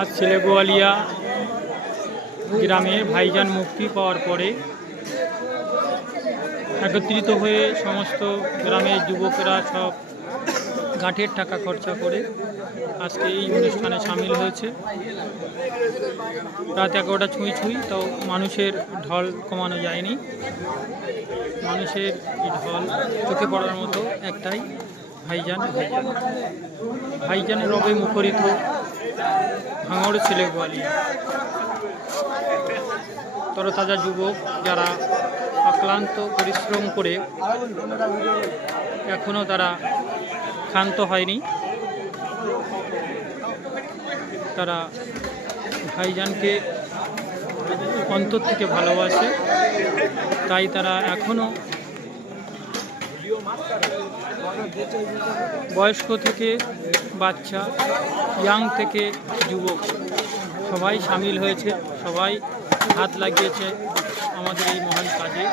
আজ ছেলেগোয়ালিয়া গ্রামে ভাইজান মুক্তি পাওয়ার পরে একত্রিত হয়ে সমস্ত গ্রামের যুবকেরা সব গাঁটের টাকা খরচা করে আজকে এই অনুষ্ঠানে সামিল হয়েছে। রাত 11টা ছুঁই ছুঁই, তাও মানুষের ঢল কমানো যায়নি। মানুষের এই ঢল চোখে পড়ার মতো একটাই, ভাইজান ভাইজান ভাইজানের রবে মুখরিত ভাঙড় ছেলেগোয়ালিয়া। তরতাজা যুবক যারা অক্লান্ত পরিশ্রম করে এখনও তারা ক্ষান্ত হয়নি, তারা ভাইজানকে অন্তর থেকে ভালোবাসে, তাই তারা এখনও বয়স্ক থেকে বাচ্চা, ইয়াং থেকে যুবক সবাই সামিল হয়েছে, সবাই হাত লাগিয়েছে আমাদের এই মহান কাজে।